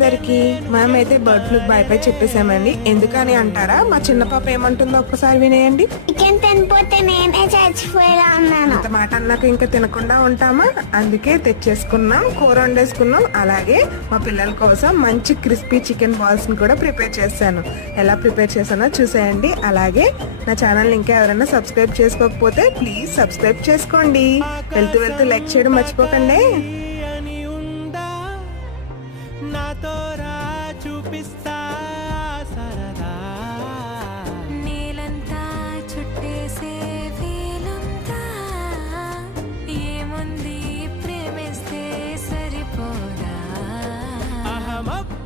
అందరికి. మేమైతే bird flu by by చెప్పేసామండి. ఎందుకని అంటారా? మా చిన్న పాప ఏమంటుందో ఒక్కసారి వినేయండి. చికెన్ తినిపోతే నేనే చచ్చిపోయేలా ఉన్నాను. అంత మాట అన్నాక ఇంకా తినకుండా ఉంటామా? అందుకే తెచ్చేసుకున్నాం, కూర వండేసుకున్నాం. అలాగే మా పిల్లల కోసం మంచి క్రిస్పీ చికెన్ బాల్స్ ని కూడా ప్రిపేర్ చేశాను. ఎలా ప్రిపేర్ చేశానో చూసేయండి. అలాగే నా ఛానల్ ఇంకా ఎవరైనా సబ్స్క్రైబ్ చేసుకోకపోతే ప్లీజ్ సబ్స్క్రైబ్ చేసుకోండి. వెళ్తూ వెళ్తూ లైక్ చేయడం మర్చిపోకండి. నాతో రా చూపిస్తా సరదా నీలంతా చుట్టేసే వీలుందా, ఏముంది ప్రేమిస్తే సరిపోదా. అహమబ్బ